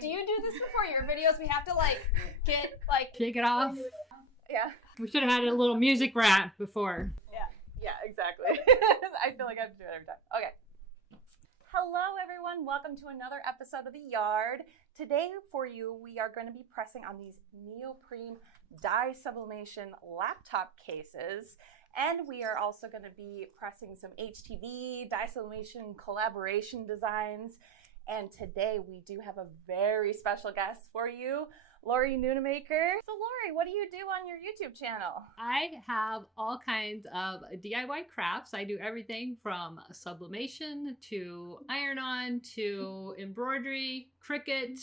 Do you do this before your videos? We have to shake it off. Yeah. We should have had a little music rap before. Yeah, exactly. I feel like I have to do it every time. Okay. Hello, everyone. Welcome to another episode of The Yard. Today for you, we are going to be pressing on these neoprene dye sublimation laptop cases. And we are also going to be pressing some HTV dye sublimation collaboration designs. And today we do have a very special guest for you, Lorrie Nunemaker. So Lorrie, what do you do on your YouTube channel? I have all kinds of DIY crafts. I do everything from sublimation to iron-on to embroidery, Cricut.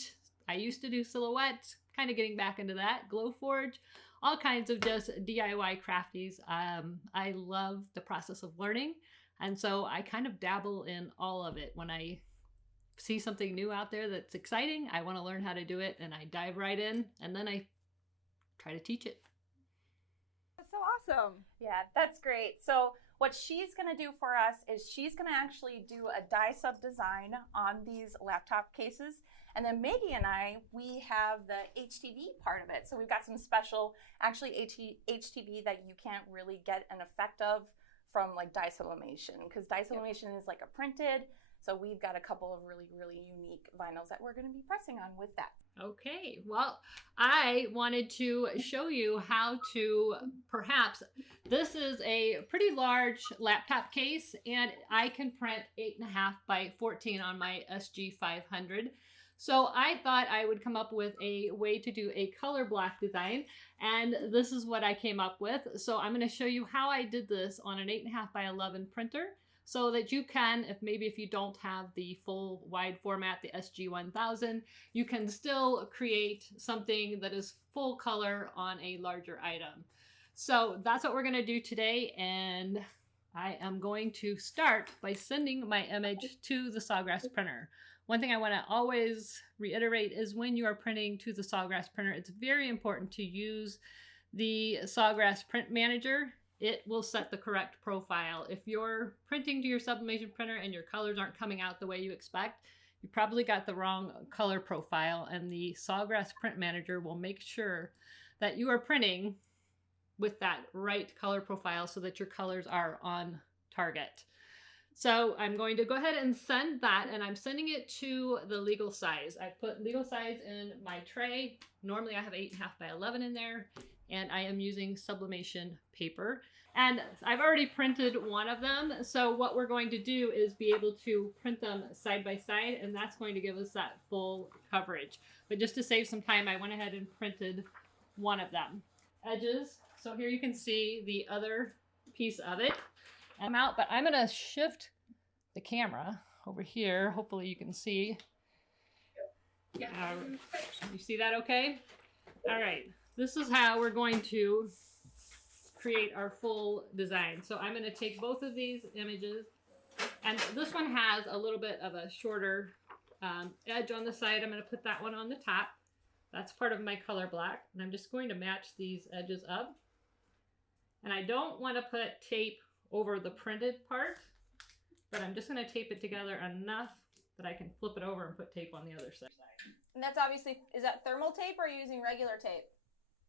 I used to do silhouette, kind of getting back into that, Glowforge, all kinds of just DIY crafties. I love the process of learning, and so I kind of dabble in all of it. When I see something new out there that's exciting, I want to learn how to do it, and I dive right in, and then I try to teach it. That's so awesome. Yeah, that's great. So what she's going to do for us is she's going to actually do a dye sub design on these laptop cases. And then Maggie and I, we have the HTV part of it. So we've got some special, actually HTV that you can't really get an effect of from like dye sublimation, because dye sublimation is like a printed. So we've got a couple of really, really unique vinyls that we're going to be pressing on with that. Okay, well, I wanted to show you how to perhaps, this is a pretty large laptop case, and I can print 8.5 by 14 on my SG500. So I thought I would come up with a way to do a color block design, and this is what I came up with. So I'm going to show you how I did this on an 8.5 by 11 printer, so that you can, if you don't have the full wide format, the SG1000, you can still create something that is full color on a larger item. So that's what we're going to do today, and I am going to start by sending my image to the Sawgrass printer. One thing I want to always reiterate is when you are printing to the Sawgrass printer, it's very important to use the Sawgrass print manager. It will set the correct profile. If you're printing to your sublimation printer and your colors aren't coming out the way you expect, you probably got the wrong color profile, and the Sawgrass print manager will make sure that you are printing with that right color profile so that your colors are on target. So I'm going to go ahead and send that, and I'm sending it to the legal size. I put legal size in my tray. Normally I have 8.5 by 11 in there, and I am using sublimation paper. And I've already printed one of them, so what we're going to do is be able to print them side by side, and that's going to give us that full coverage. But just to save some time, I went ahead and printed one of them. Edges, so here you can see the other piece of it. I'm out, but I'm gonna shift the camera over here. Hopefully you can see. You see that okay? All right, this is how we're going to create our full design. So I'm gonna take both of these images, and this one has a little bit of a shorter edge on the side. I'm gonna put that one on the top. That's part of my color block, and I'm just going to match these edges up. And I don't want to put tape over the printed part, but I'm just going to tape it together enough that I can flip it over and put tape on the other side. And that's obviously, is that thermal tape or are you using regular tape?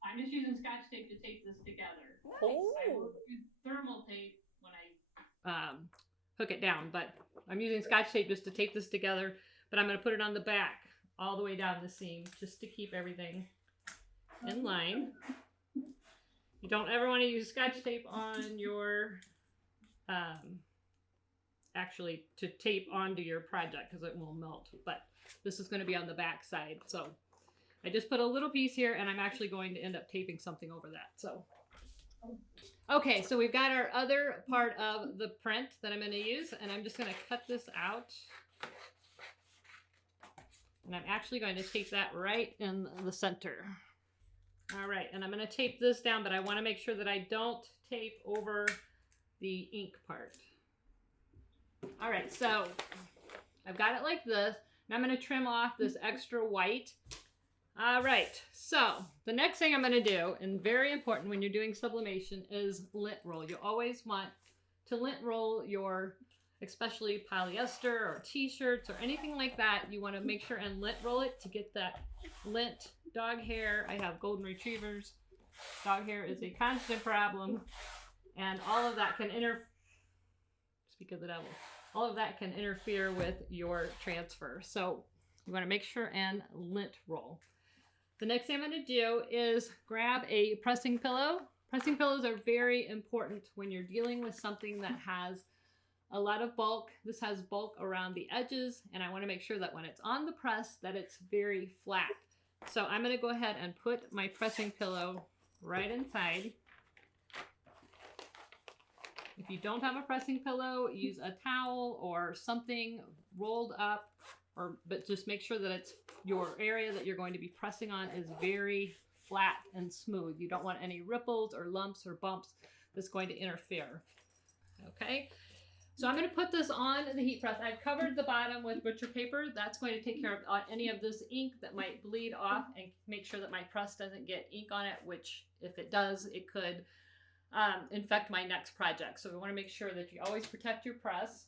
I'm just using Scotch tape to tape this together. Nice. I will use thermal tape when I hook it down, but I'm using Scotch tape just to tape this together, but I'm going to put it on the back all the way down the seam just to keep everything in line. You don't ever want to use Scotch tape on your actually to tape onto your project, because it will melt, but this is going to be on the back side. So I just put a little piece here, and I'm actually going to end up taping something over that. So okay, so we've got our other part of the print that I'm going to use, and I'm just going to cut this out, and I'm actually going to tape that right in the center. All right, and I'm going to tape this down, but I want to make sure that I don't tape over the ink part. All right, so I've got it like this, and I'm going to trim off this extra white. All right, so the next thing I'm going to do, and very important when you're doing sublimation, is lint roll. You always want to lint roll your especially polyester or t-shirts or anything like that, you want to make sure and lint roll it to get that lint. Dog hair, I have golden retrievers. Dog hair is a constant problem, and all of that can speak of the devil. All of that can interfere with your transfer. So you want to make sure and lint roll. The next thing I'm going to do is grab a pressing pillow. Pressing pillows are very important when you're dealing with something that has a lot of bulk. This has bulk around the edges, and I want to make sure that when it's on the press that it's very flat. So I'm going to go ahead and put my pressing pillow right inside. If you don't have a pressing pillow, use a towel or something rolled up, but just make sure that it's your area that you're going to be pressing on is very flat and smooth. You don't want any ripples or lumps or bumps that's going to interfere. Okay, so I'm going to put this on the heat press. I've covered the bottom with butcher paper. That's going to take care of any of this ink that might bleed off and make sure that my press doesn't get ink on it, which if it does, it could infect my next project. So we want to make sure that you always protect your press.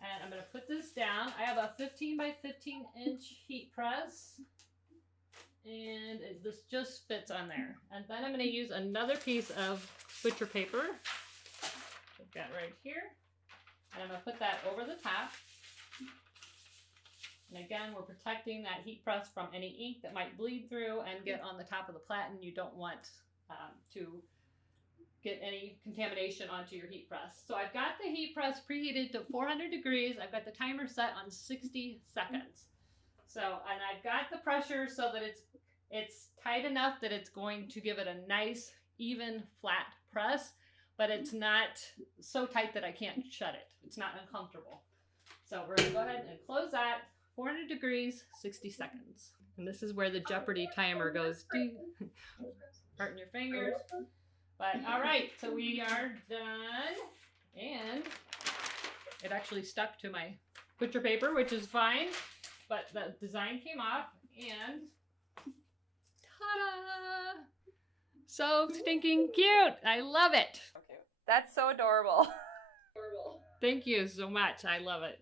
And I'm going to put this down. I have a 15 by 15 inch heat press, and this just fits on there. And then I'm going to use another piece of butcher paper. I've got right here. And I'm going to put that over the top. And again, we're protecting that heat press from any ink that might bleed through and get on the top of the platen. You don't want to get any contamination onto your heat press. So I've got the heat press preheated to 400 degrees. I've got the timer set on 60 seconds. So, and I've got the pressure so that it's tight enough that it's going to give it a nice, even, flat press, but it's not so tight that I can't shut it. It's not uncomfortable. So we're gonna go ahead and close that, 400 degrees, 60 seconds. And this is where the Jeopardy timer goes, hurting your fingers. But all right, so we are done, and it actually stuck to my butcher paper, which is fine, but the design came off, and ta-da! So stinking cute. I love it. Okay. That's so adorable. Thank you so much. I love it.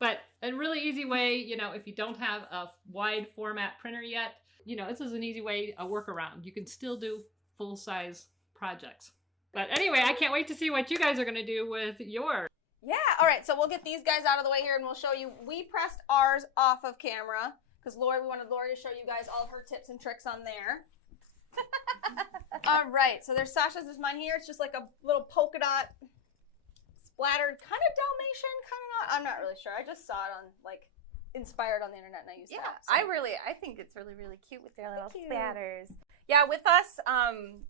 But a really easy way, you know, if you don't have a wide format printer yet, you know, this is an easy way, a workaround. You can still do full-size projects. But anyway, I can't wait to see what you guys are going to do with yours. Yeah, all right, so we'll get these guys out of the way here and we'll show you. We pressed ours off of camera because we wanted Lorrie to show you guys all of her tips and tricks on there. All right, so there's Sasha's, there's mine here. It's just like a little polka dot splattered, kind of Dalmatian, kind of not. I'm not really sure. I just saw it on, like, inspired on the internet and I used that. So. I think it's really, really cute with their little spatters. Yeah, with us,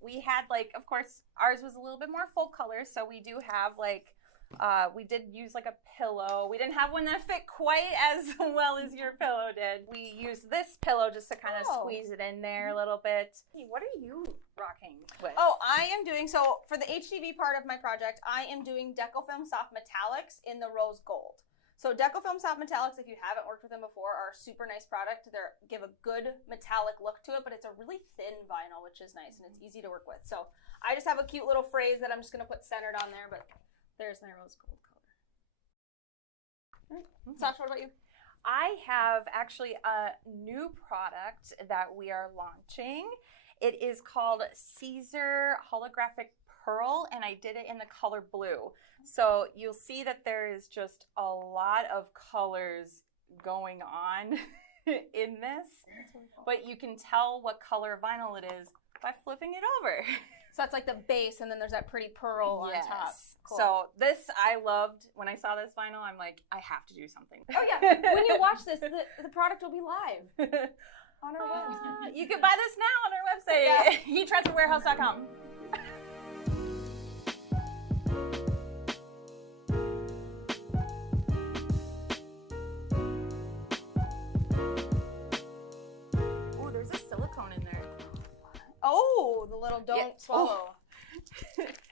we had, like, of course, ours was a little bit more full color, so we do have, like, we did use, like, a pillow. We didn't have one that fit quite as well as your pillow did. We used this pillow just to kind of squeeze it in there a little bit. What are you rocking with? Oh, I am doing, so for the HTV part of my project, I am doing Decofilm Soft Metallics in the rose gold. So Decofilm Soft Metallics, if you haven't worked with them before, are a super nice product. They give a good metallic look to it, but it's a really thin vinyl, which is nice, and it's easy to work with. So I just have a cute little phrase that I'm just going to put centered on there, but there's my rose gold color. All right. Sasha, what about you? I have actually a new product that we are launching. It is called Caesar Holographic Pearl, and I did it in the color blue. So you'll see that there is just a lot of colors going on in this, but you can tell what color vinyl it is by flipping it over. So that's like the base, and then there's that pretty pearl on top. Cool. So this I loved. When I saw this vinyl, I'm like, I have to do something. Oh yeah, when you watch this, the product will be live on our website. You can buy this now on our website, heattransferwarehouse.com. Oh, there's a silicone in there. Oh, the little don't swallow. Oh.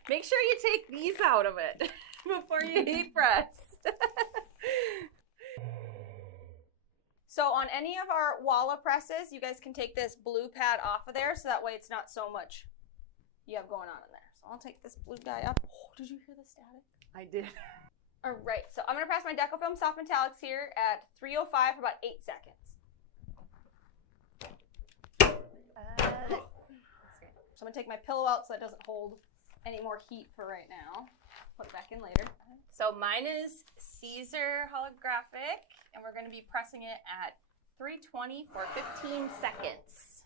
Make sure you take these out of it before you heat press. So on any of our Walla presses, you guys can take this blue pad off of there, so that way it's not so much you have going on in there. So I'll take this blue guy up. Oh, did you hear the static? I did. All right, so I'm going to press my Decofilm Soft Metallics here at 305 for about 8 seconds. So I'm going to take my pillow out so it doesn't hold any more heat for right now. Put it back in later. So mine is Caesar holographic, and we're going to be pressing it at 320 for 15 seconds.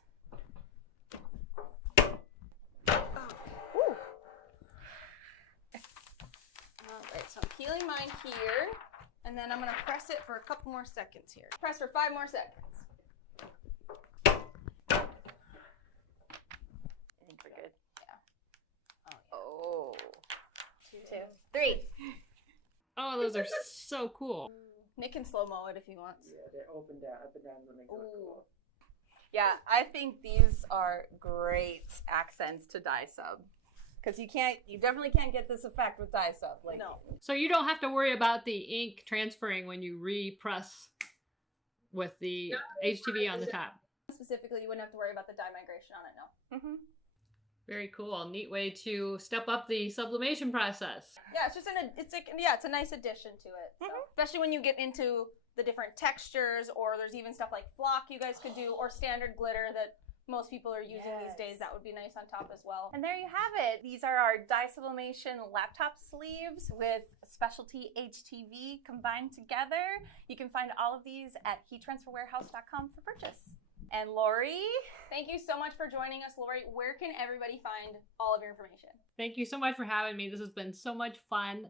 All right, so I'm peeling mine here, and then I'm going to press it for a couple more seconds here. Press for 5 more seconds. I think we're good. Yeah. Oh. 2, 3. Oh, those are so cool. Nick can slow-mo it if he wants. Yeah, they're up and down when they go. Cool. Yeah, I think these are great accents to dye sub. Because you definitely can't get this effect with dye sub. Like, No. So you don't have to worry about the ink transferring when you repress with the HTV on the top. Specifically, you wouldn't have to worry about the dye migration on it, no. Mm-hmm. Very cool. Neat way to step up the sublimation process. Yeah, it's a nice addition to it. So. Especially when you get into the different textures, or there's even stuff like flock you guys could do, or standard glitter that most people are using these days. That would be nice on top as well. And there you have it. These are our dye sublimation laptop sleeves with specialty HTV combined together. You can find all of these at heattransferwarehouse.com for purchase. And Lorrie, thank you so much for joining us, Lorrie. Where can everybody find all of your information? Thank you so much for having me. This has been so much fun.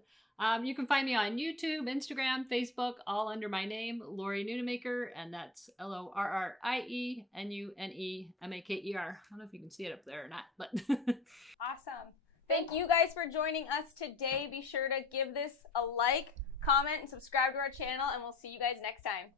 You can find me on YouTube, Instagram, Facebook, all under my name, Lorrie Nunemaker, and that's LorrieNunemaker. I don't know if you can see it up there or not, but awesome. Thank you guys for joining us today. Be sure to give this a like, comment, and subscribe to our channel, and we'll see you guys next time.